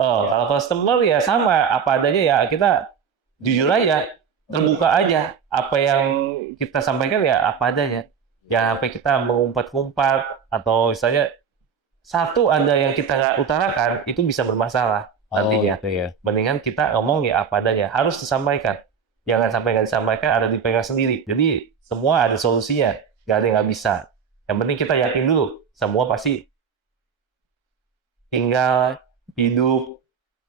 Oh, kalau customer ya sama apa adanya ya kita jujur aja, terbuka aja. Apa yang kita sampaikan ya apa adanya. Jangan sampai kita mengumpat-ngumpat atau misalnya satu ada yang kita nggak utarakan itu bisa bermasalah Oh nantinya. gitu ya. Mendingan kita ngomong ya apa adanya, harus disampaikan. Jangan sampai nggak disampaikan ada dipegang sendiri. Jadi semua ada solusinya, nggak ada yang nggak bisa. Yang penting kita yakin dulu, semua pasti tinggal hidup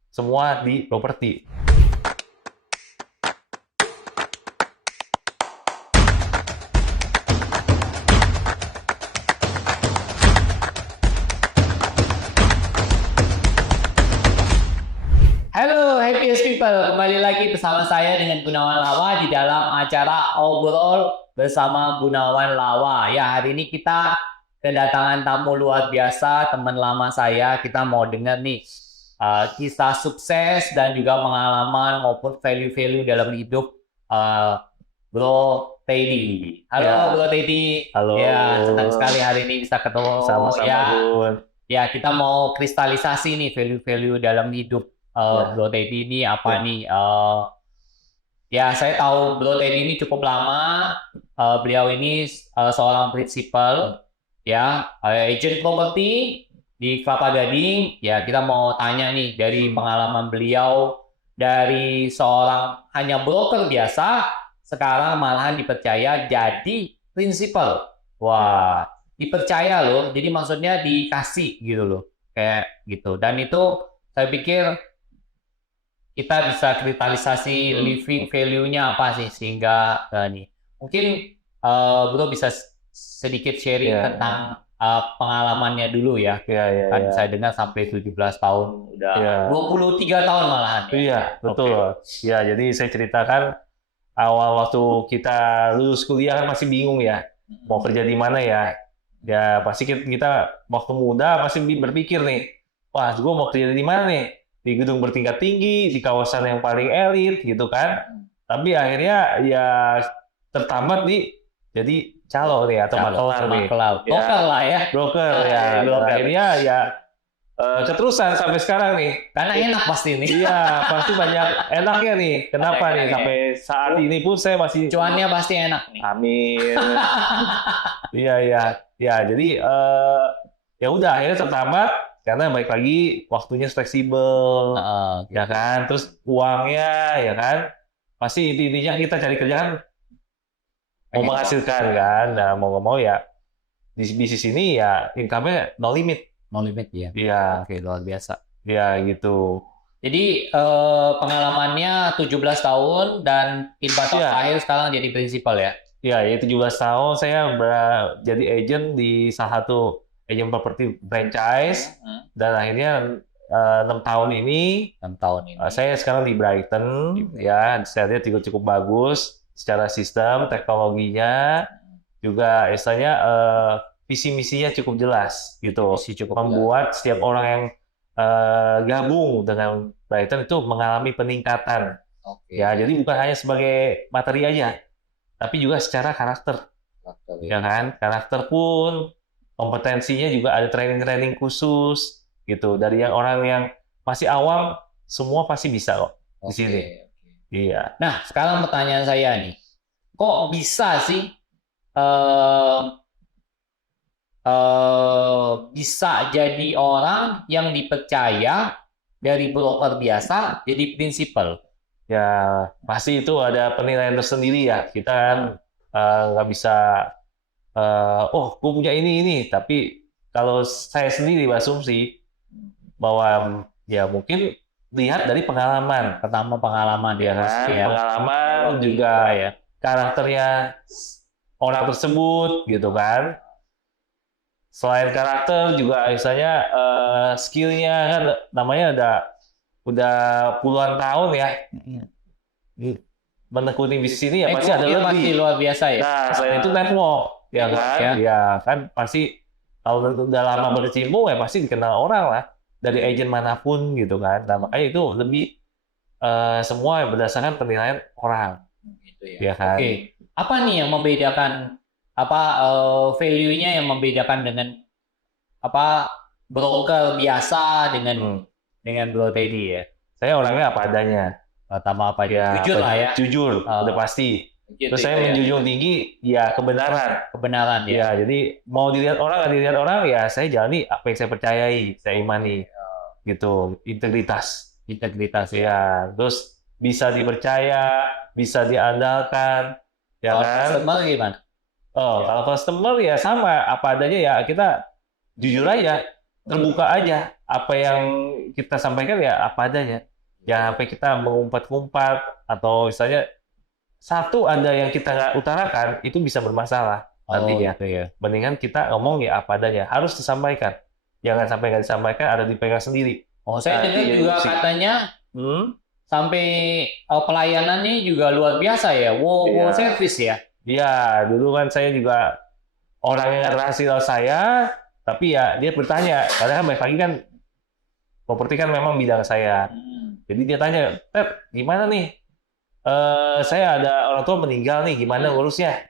semua di properti. Halo happiest people, kembali lagi bersama saya dengan Gunawan Lawa di dalam acara Obrol bersama Gunawan Lawa. Ya, hari ini kita kedatangan tamu luar biasa, teman lama saya. Kita mau dengar nih kisah sukses dan juga pengalaman maupun value-value dalam hidup Bro Teddy. Halo Ya. Bro Teddy. Halo. Ya, senang sekali hari ini bisa ketemu. Sama-sama, Ya, Bun. ya kita mau kristalisasi nih value-value dalam hidup. Ya. Bro Teddy ini apa Ya. nih? Ya, saya tahu Bro Teddy ini cukup lama. Beliau ini seorang prinsipal, ya, agent properti di Kelapa Gading. Ya, kita mau tanya nih dari pengalaman beliau dari seorang hanya broker biasa, sekarang malahan dipercaya jadi prinsipal. Wah, dipercaya loh. Jadi maksudnya dikasih gitu loh, kayak gitu. Dan itu saya pikir kita bisa kristalisasi living value-nya apa sih sehingga nih mungkin Bro bisa sedikit sharing Ya. tentang pengalamannya dulu ya. Ya. Kan saya dengar sampai 17 tahun, udah Ya. 23 tahun malahan ya. Iya, betul. Ya, jadi saya ceritakan awal waktu kita lulus kuliah kan masih bingung ya, mau kerja di mana ya. Ya, pasti kita waktu muda pasti berpikir nih, wah, gue mau kerja di mana nih? Di gedung bertingkat tinggi, di kawasan yang paling elit gitu kan. Tapi akhirnya ya tertambat di jadi calo nih atau makelar nih. Ya, Broker lah ya. broker ya. Broker. Akhirnya ya keterusan sampai sekarang nih. Karena enak pasti nih. Iya, pasti banyak enaknya nih. Kenapa nih sampai saat ini pun saya masih Cuannya pasti enak nih. amin. Iya. Ya, jadi ya udah akhirnya tertamat karena baik lagi waktunya fleksibel, ya kan. Terus uangnya, ya kan. Pasti intinya kita cari kerjaan mau menghasilkan kan. Nah, mau nggak mau ya di bisnis ini ya income-nya no limit. No limit ya. Iya. Oke, luar biasa. Ya gitu. Jadi pengalamannya 17 tahun dan impact Iya. akhir sekarang jadi prinsipal ya. Ya, 17 tahun saya jadi agent di salah satu agent properti franchise dan akhirnya 6 tahun ini 6 tahun ini. saya sekarang di Brighton, ya, saya lihat juga cukup bagus secara sistem, teknologinya juga istilahnya visi misinya cukup jelas gitu. Visi cukup Membuat setiap orang yang gabung dengan Brighton itu mengalami peningkatan. Oke. Ya, jadi bukan hanya sebagai materi aja, tapi juga secara karakter, ya kan? Karakter pun kompetensinya juga ada training-training khusus gitu. Dari yang orang yang masih awam, semua pasti bisa kok di sini. Iya. Nah, sekarang pertanyaan saya nih, kok bisa sih bisa jadi orang yang dipercaya dari broker biasa jadi prinsipal? Ya, pasti itu ada penilaian tersendiri ya. Kita kan nggak bisa, oh, gue punya ini. Tapi kalau saya sendiri berasumsi bahwa ya mungkin lihat dari pengalaman. Pertama pengalaman Ya kan? ya. Pengalaman juga ya. Karakternya orang tersebut gitu kan. Selain karakter juga misalnya skillnya kan namanya udah puluhan tahun ya. Menekuni bisnis ini ya pasti ada lebih. Pasti luar biasa ya. Nah, selain itu network, ya kan? Ya kan pasti kalau udah lama berkecimpung ya pasti dikenal orang lah dari agen manapun gitu kan. Nah, makanya itu lebih semua berdasarkan penilaian orang. Gitu Ya kan? Oke. Apa nih yang membedakan value-nya yang membedakan dengan broker biasa dengan dengan Bro Teddy ya. Saya orangnya apa adanya. Pertama apa Ya, jujur lah ya. jujur, Oh. udah pasti. Gitu Terus saya ya. menjunjung tinggi ya kebenaran. Kebenaran ya. Ya, jadi mau dilihat orang, nggak dilihat orang, ya saya jalani apa yang saya percayai, saya imani. Gitu, integritas. Integritas ya. Ya, terus bisa dipercaya, bisa diandalkan, ya Kalau kan? customer gimana? Oh, Ya. kalau customer ya sama, apa adanya ya kita jujur aja, terbuka aja. Apa yang kita sampaikan ya apa adanya. Ya sampai kita mengumpat-ngumpat atau misalnya satu ada yang kita nggak utarakan itu bisa bermasalah nantinya. Gitu ya. Mendingan kita ngomong ya apa adanya, harus disampaikan. Jangan sampai nggak disampaikan, ada dipegang sendiri. Oh, saya dengar Jadi juga emosi. katanya Hmm? sampai pelayanannya juga luar biasa ya. Wow, Iya. service ya. Iya, dulu kan saya juga orang yang nggak rahasia saya, tapi ya dia bertanya. Karena kan balik lagi kan properti kan memang bidang saya. Jadi dia tanya, Ted, gimana nih? Saya ada orang tua meninggal nih, gimana ngurusnya?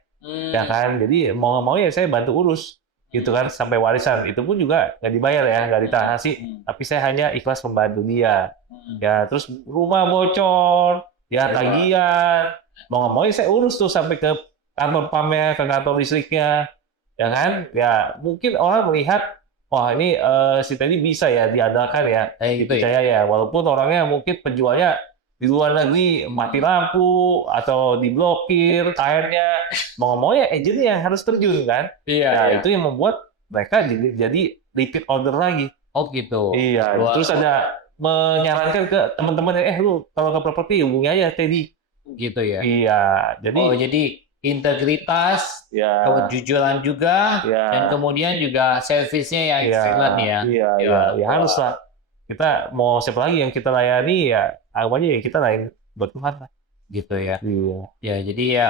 Ya kan, jadi mau nggak mau ya saya bantu urus, gitu kan, sampai warisan. Itu pun juga nggak dibayar ya, nggak ditransaksi. Tapi saya hanya ikhlas membantu dia. Ya, terus rumah bocor, ya tagihan. Mau nggak mau ya saya urus tuh sampai ke kantor PAM-nya, ke kantor listriknya. Ya kan? Ya, mungkin orang melihat, wah ini si Teddy bisa ya diandalkan ya, Kayak gitu ya. dipercaya ya. Walaupun orangnya mungkin penjualnya di luar negeri mati lampu atau diblokir airnya, mau nggak mau ya agentnya yang harus terjun kan. Iya, Nah, iya. itu yang membuat mereka jadi repeat order lagi. Oh gitu. Iya, Luar- terus ada menyarankan ke teman-teman, lu kalau ke properti hubungi aja Teddy. Gitu ya. Iya, jadi Oh, jadi integritas, ya, kejujuran juga, ya, dan kemudian juga servisnya yang iya, excellent ya. iya, Ya. ya harus lah. Kita mau siapa lagi yang kita layani ya, apa aja yang kita layani buat Tuhan lah. Gitu ya. Iya. Ya, jadi ya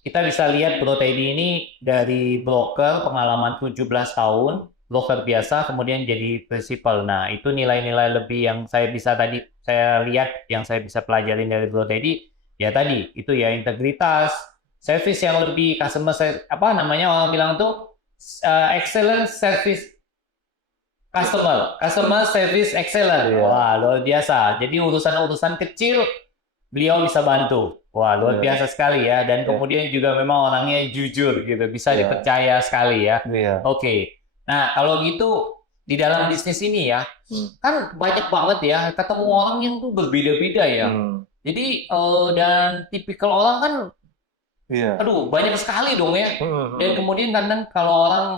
kita bisa lihat Bro Teddy ini dari broker pengalaman 17 tahun, broker biasa kemudian jadi prinsipal. Nah, itu nilai-nilai lebih yang saya lihat, yang saya bisa pelajarin dari Bro Teddy, ya tadi itu ya integritas, service yang lebih apa namanya orang bilang tuh excellent service customer service excellent. Iya. Wah, luar biasa. Jadi urusan-urusan kecil beliau bisa bantu. Wah, luar Iya. biasa sekali ya. Dan Iya. kemudian juga memang orangnya jujur gitu, bisa Iya. dipercaya sekali ya. Iya. Oke. Nah, kalau gitu di dalam bisnis ini ya, kan banyak banget ya ketemu orang yang tuh berbeda-beda ya. Jadi dan tipikal orang kan, Iya. aduh banyak sekali dong ya. Dan kemudian kadang kalau orang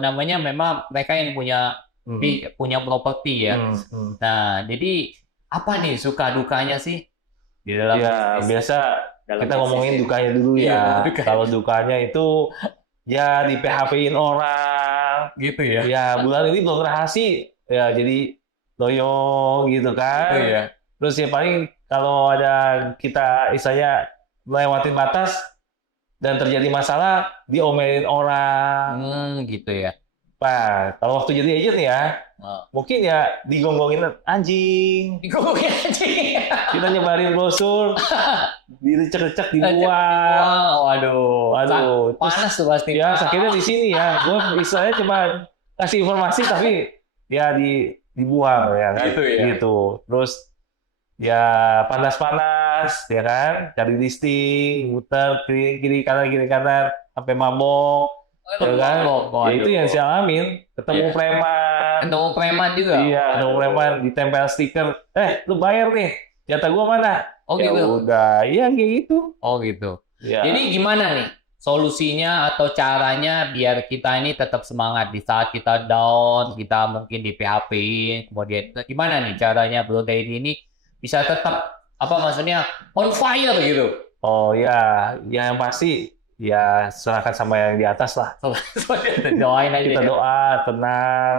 namanya memang mereka yang punya properti ya. Nah, jadi apa nih suka dukanya sih di dalam Ya, bisnis? biasa Dalam kita bisnis ngomongin ya. dukanya dulu Iya, ya. dukanya. Kalau dukanya itu ya di PHP-in orang. Gitu ya. Ya, bulan ini belum berhasil. Ya, jadi loyo gitu kan. Gitu ya. Terus ya paling kalau ada kita istilahnya melewatin batas dan terjadi masalah, diomelin orang. Gitu ya. Nah, kalau waktu jadi agent ya, mungkin ya digonggongin anjing. Digomongin aja. Kita nyebarin brosur, dicek-cek dibuang. Wow, waduh. Waduh, Panas tuh pasti. ya sakitnya di sini ya. Gue istilahnya cuma kasih informasi tapi ya dibuang ya kan. Gitu ya. Gitu. Terus ya panas-panas ya kan, cari listing, muter kiri kanan sampai mabok. Ya kan? Ya itu yang saya alamin. Ketemu Iya. preman. Ketemu preman juga. Iya, ketemu preman ditempel stiker. Lu bayar nih. Jatah gua mana? Oh Ya gitu. udah, iya kayak gitu. Oh gitu. Ya. Jadi gimana nih solusinya atau caranya biar kita ini tetap semangat di saat kita down, kita mungkin di PHP, kemudian gimana nih caranya Bro Teddy ini bisa tetap maksudnya on fire gitu. Oh ya, yang pasti ya serahkan sama yang di atas lah. Doain aja. Kita ya. doa, tenang,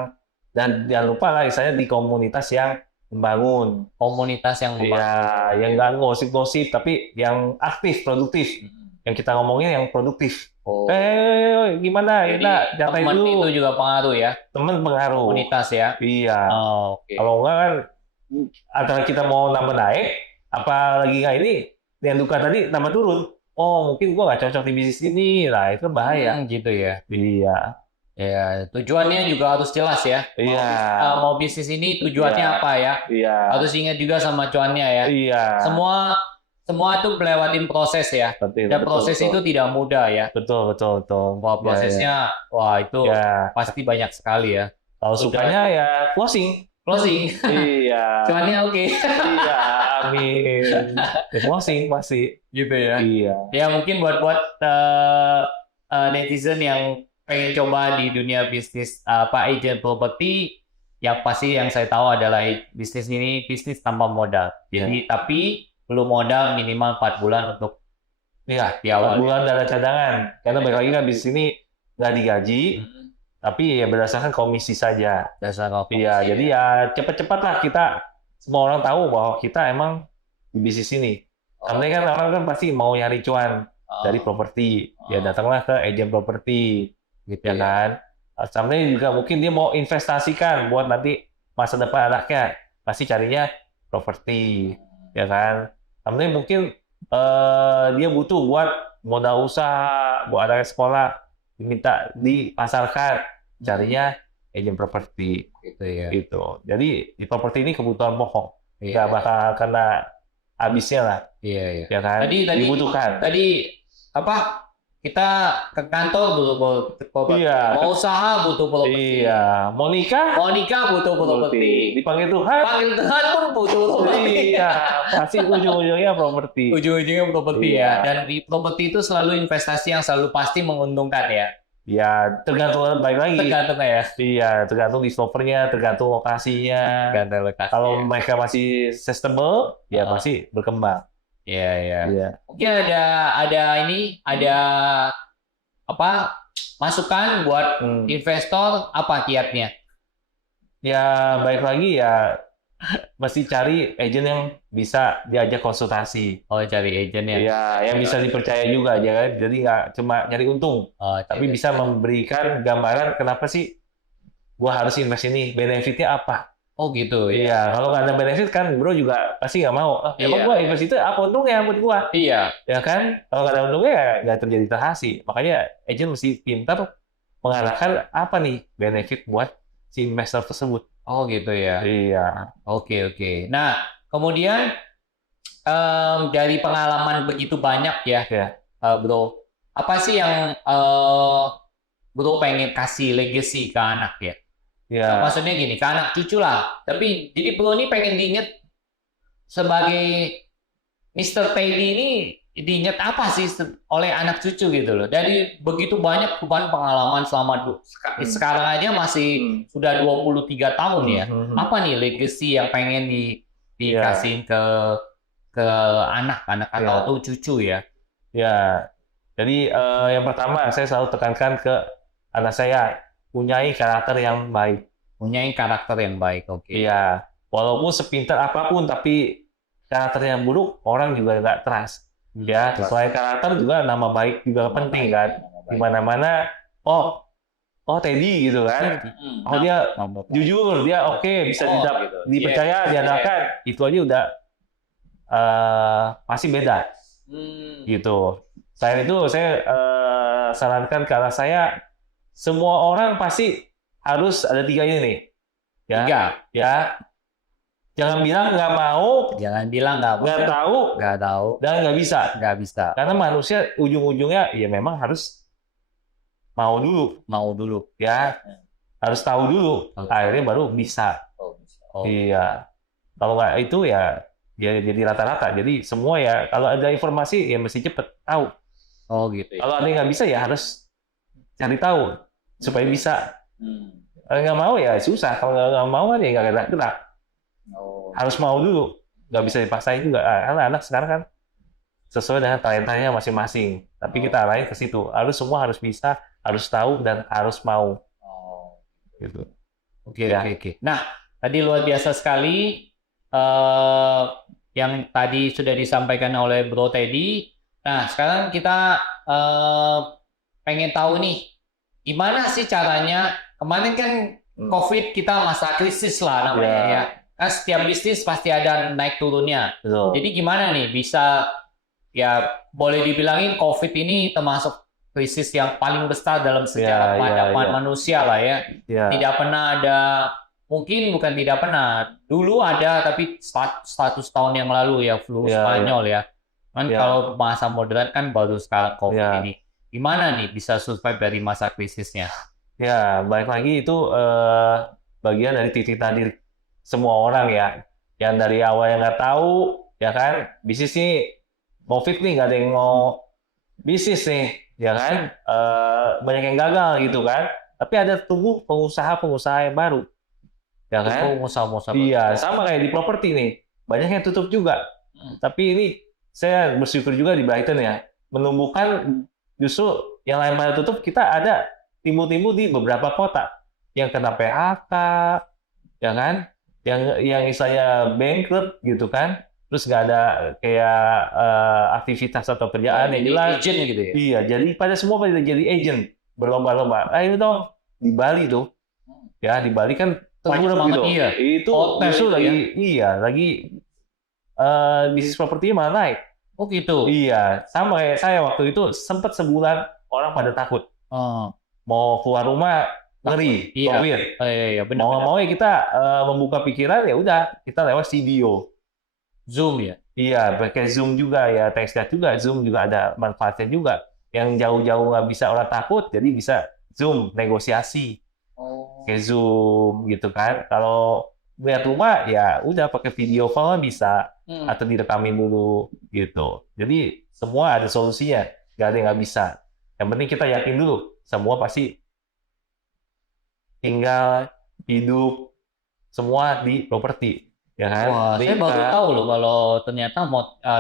dan jangan lupa lah saya di komunitas yang membangun. Komunitas yang Ya, yang nggak ngosip-ngosip tapi yang aktif, produktif. Yang kita ngomongin yang produktif. Oh. Gimana? Jadi Kita jantai teman dulu. itu juga pengaruh ya, Temen pengaruh. komunitas ya. Iya. Oh, oke. Kalau enggak kan antara kita mau nambah naik, apalagi nggak ini, yang duka tadi nambah turun. Oh, mungkin gua nggak cocok di bisnis ini. Nah, itu bahaya. Gitu ya. Iya. Ya, tujuannya juga harus jelas ya. Iya. Mau bisnis ini tujuannya Iya. apa ya? Iya. Harus ingat juga sama cuannya ya. Iya. Semua tuh melewatin proses ya. Betul, Dan betul, proses betul. itu tidak mudah ya. Betul. Wah, Ya, prosesnya, wah itu ya. pasti banyak sekali ya. Kalau sukanya ya closing. Closing, Iya. cuannya oke. Iya, amin. Ya, closing pasti. Gitu ya. Iya. Ya mungkin buat netizen yang pengen coba di dunia bisnis agent properti, yang pasti yang saya tahu adalah bisnis ini bisnis tanpa modal. Jadi tapi perlu modal minimal 4 bulan untuk Iya, di awal. 4 bulan dana cadangan. Karena balik lagi kan bisnis ini nggak digaji, tapi ya berdasarkan komisi saja. Dasar komisi. Iya, jadi ya cepat-cepat lah kita semua orang tahu bahwa kita emang di bisnis ini. Karena kan orang kan pasti mau nyari cuan dari properti, ya datanglah ke agen properti, gitu ya kan. Sampai juga mungkin dia mau investasikan buat nanti masa depan anaknya, pasti carinya properti, ya kan. Sampai mungkin dia butuh buat modal usaha, buat anaknya sekolah, diminta dipasarkan, carinya agen properti. Gitu ya. Gitu. Jadi di properti ini kebutuhan pokok, Iya. nggak bakal kena habisnya lah, Iya. ya kan? Tadi Dibutuhkan. Tadi apa? Kita ke kantor butuh properti. Iya. Mau usaha butuh properti. Iya. Mau nikah? Mau nikah butuh properti. Dipanggil Tuhan? Panggil Tuhan pun butuh properti. Iya. Pasti ujung-ujungnya properti. Ujung-ujungnya properti Iya. ya. Dan di properti itu selalu investasi yang selalu pasti menguntungkan ya. Ya, tergantung baik lagi. Tergantung ya. Iya, tergantung developernya, tergantung lokasinya. Tergantung lokasi. Kalau mereka masih sustainable, ya pasti berkembang. Iya. Iya. Mungkin ada apa masukan buat investor apa kiatnya? Ya, baik lagi ya mesti cari agent yang bisa diajak konsultasi. Oh, cari agent ya. Iya, yang bisa dipercaya juga, jangan jadi nggak cuma nyari untung, tapi bisa memberikan gambaran kenapa sih gua harus invest ini, benefitnya apa. Oh gitu ya. Iya, kalau nggak ada benefit kan bro juga pasti nggak mau. Emang Iya. gua invest itu apa untungnya buat gua? Iya. Ya kan? Kalau nggak ada untungnya ya nggak terjadi transaksi. Makanya agent mesti pintar mengarahkan apa nih benefit buat si investor tersebut. Oh gitu ya. Iya. Oke. Nah, kemudian dari pengalaman begitu banyak ya, bro, apa sih yang bro pengen kasih legacy ke anak ya? Ya. Maksudnya gini, ke anak cucu lah. Tapi jadi bro ini pengen diinget sebagai Mr. Teddy ini diinget apa sih oleh anak cucu gitu loh. Dari begitu banyak pengalaman selama sekarang aja masih sudah 23 tahun ya. Apa nih legacy yang pengen dikasihin ke anak-anak atau cucu ya? Ya. Jadi yang pertama saya selalu tekankan ke anak saya, punyai karakter yang baik. Punyai karakter yang baik, oke. Iya. Walaupun sepintar apapun, tapi karakternya buruk, orang juga nggak trust. Ya, selain karakter juga nama baik juga penting kan. Di mana-mana, oh Teddy gitu kan. Oh dia jujur, dia oke, bisa dipercaya, diandalkan. Itu aja udah pasti beda. Gitu. Selain itu saya sarankan ke anak saya, semua orang pasti harus ada 3 ini nih. Ya. 3. Ya. Jangan bilang nggak mau. Jangan bilang nggak tahu. Nggak tahu. Dan nggak bisa. Nggak bisa. Karena manusia ujung-ujungnya ya memang harus mau dulu. Mau dulu. Ya. Harus tahu dulu. Akhirnya baru bisa. Iya. Kalau nggak itu ya jadi rata-rata. Jadi semua ya kalau ada informasi ya mesti cepet tahu. Oh gitu. Kalau ada yang nggak bisa ya harus cari tahu supaya bisa. Kalau nggak mau ya susah. Kalau nggak mau kan ya nggak gerak. Harus mau dulu. Nggak bisa dipaksain juga. Karena anak sekarang kan sesuai dengan talentanya masing-masing. Tapi kita arahin ke situ. Semua harus bisa, harus tahu dan harus mau. Gitu. Oke. Nah, tadi luar biasa sekali yang tadi sudah disampaikan oleh Bro Teddy. Nah, sekarang kita pengen tahu nih, gimana sih caranya? Kemarin kan COVID kita masa krisis lah namanya ya. Kan setiap bisnis pasti ada naik turunnya. Jadi gimana nih bisa ya boleh dibilangin COVID ini termasuk krisis yang paling besar dalam sejarah manusia lah ya. Ya. Tidak pernah ada, mungkin bukan tidak pernah, dulu ada tapi 100 tahun yang lalu ya flu Spanyol ya. Kan kalau masa modern kan baru sekarang COVID ini. Gimana nih bisa survive dari masa krisisnya? Ya, balik lagi itu bagian dari titik tadi semua orang ya. Yang dari awal yang nggak tahu, ya kan, bisnis nih COVID nih, nggak ada yang mau bisnis nih, ya kan, banyak yang gagal gitu kan. Tapi ada tumbuh pengusaha-pengusaha yang baru, ya kan. Pengusaha-pengusaha. Iya, sama kayak di properti nih, banyak yang tutup juga. Tapi ini saya bersyukur juga di Brighton ya, menumbuhkan justru yang lain pada tutup, kita ada timbul-timbul di beberapa kota yang kena PHK, ya kan, yang istilahnya bankrupt gitu kan. Terus nggak ada kayak aktivitas atau kerjaan yang jelas. Agent gitu ya? Iya, jadi pada semua pada jadi agent berlomba-lomba. Ayo dong di Bali tuh, ya di Bali kan banyak gitu. banget iya. Itu justru lagi bisnis propertinya malah naik. Oh gitu. Iya, sama kayak saya waktu itu sempat sebulan orang pada takut. Mau keluar rumah ngeri, COVID. Iya, benar. Mau nggak mau ya kita membuka pikiran, ya udah kita lewat video. Zoom ya? Iya, pakai Zoom juga ya, TextChat juga, Zoom juga ada manfaatnya juga. Yang jauh-jauh nggak bisa orang takut, jadi bisa Zoom, negosiasi. Pakai Zoom gitu kan. Kalau lihat rumah, ya udah pakai video call bisa, atau direkamin dulu gitu. Jadi semua ada solusinya, nggak ada yang nggak bisa. Yang penting kita yakin dulu, semua pasti tinggal, hidup, semua di properti. Ya kan? Wah, saya baru tahu loh kalau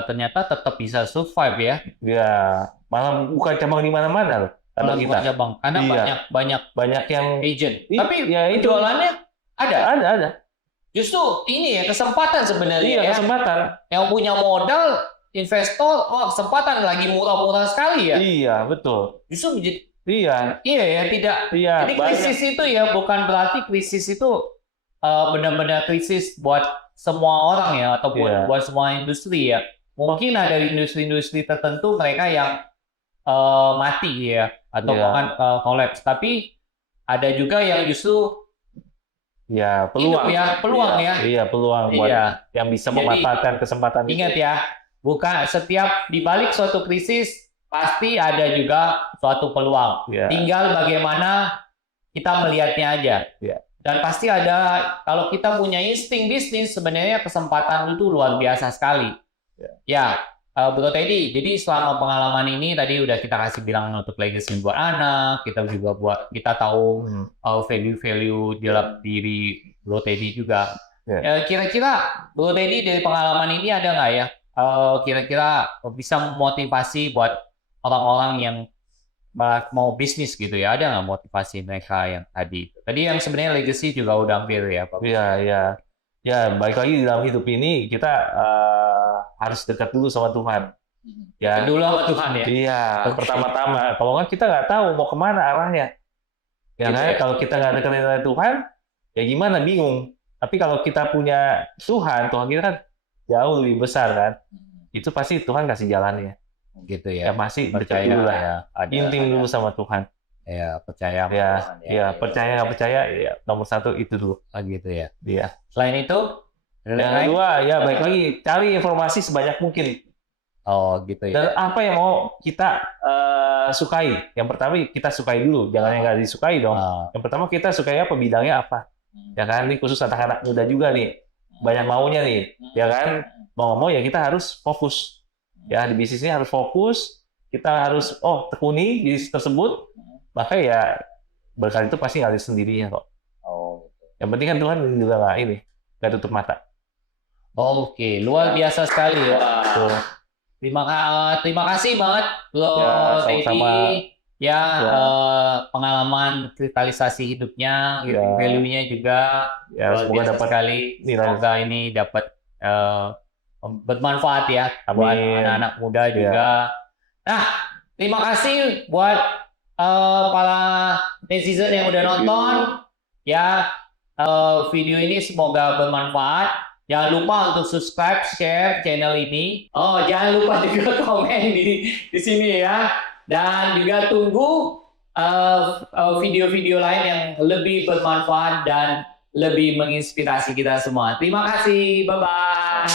ternyata tetap bisa survive ya. Ya, malah bukan cabang di mana-mana loh. Malah bukan cabang, karena banyak yang agent. Tapi ya, itu jualannya ada. Ada. Justru ini ya kesempatan sebenarnya. Iya, kesempatan. Yang punya modal, investor, kesempatan lagi murah-murah sekali ya. Iya, betul. Justru menjadi Iya ya, tidak. Iya, jadi krisis itu ya bukan berarti krisis itu benar-benar krisis buat semua orang ya, atau buat semua industri ya. Mungkin ada industri-industri tertentu mereka yang mati ya, atau bahkan kolaps. Tapi ada juga yang justru peluang ya. Iya, peluang buat yang bisa memanfaatkan kesempatan. Ingat ya, bukan setiap dibalik suatu krisis pasti ada juga suatu peluang. Tinggal bagaimana kita melihatnya aja. Dan pasti ada, kalau kita punya insting bisnis, sebenarnya kesempatan itu luar biasa sekali. Bro Teddy, jadi selama pengalaman ini tadi udah kita kasih bilang untuk legacy buat anak, kita juga kita tahu value-value dalam diri Bro Teddy juga. Kira-kira Bro Teddy dari pengalaman ini ada nggak ya? Kira-kira bisa motivasi buat orang-orang yang mau bisnis gitu ya, ada nggak motivasi mereka yang tadi? Tadi yang sebenarnya legacy juga udah hampir ya, Pak. Iya. Ya, balik lagi dalam hidup ini kita harus dekat dulu sama Tuhan. Ya, dulu sama Tuhan ya. Iya, pertama-tama. Kalau nggak kita nggak tahu mau kemana arahnya. Ya kan? Kalau kita nggak dekat dengan Tuhan, ya gimana? Bingung. Tapi kalau kita punya Tuhan kita kan jauh lebih besar kan. Itu pasti Tuhan kasih jalannya. Gitu ya. Masih percaya dulu lah. Intim dulu sama Tuhan. Ya, percaya. Percaya nggak percaya, ya nomor satu itu dulu. Gitu ya. Iya. Selain itu, yang kedua, ya baik lagi cari informasi sebanyak mungkin. Gitu ya. Dan apa yang mau kita sukai? Yang pertama kita sukai dulu, jangan yang nggak disukai dong. Yang pertama kita sukai apa, bidangnya apa? Ya kan, ini khusus anak-anak muda juga nih, banyak maunya nih, ya kan? Mau ya kita harus fokus. Ya, di bisnisnya harus fokus, kita harus tekuni bisnis tersebut, maka ya berkali itu pasti ngalir sendirinya kok. Yang penting kan Tuhan juga nggak tutup mata. Oke, luar biasa sekali ya. Terima kasih banget Bro Teddy. Pengalaman kristalisasi hidupnya, value-nya juga semoga dapat sekali. Semoga ini dapat bermanfaat ya buat anak-anak muda juga. Nah, terima kasih buat para netizen yang udah nonton ya. Video ini semoga bermanfaat. Jangan lupa untuk subscribe, share channel ini. Jangan lupa juga komen di sini ya. Dan juga tunggu video-video lain yang lebih bermanfaat dan lebih menginspirasi kita semua. Terima kasih, bye-bye.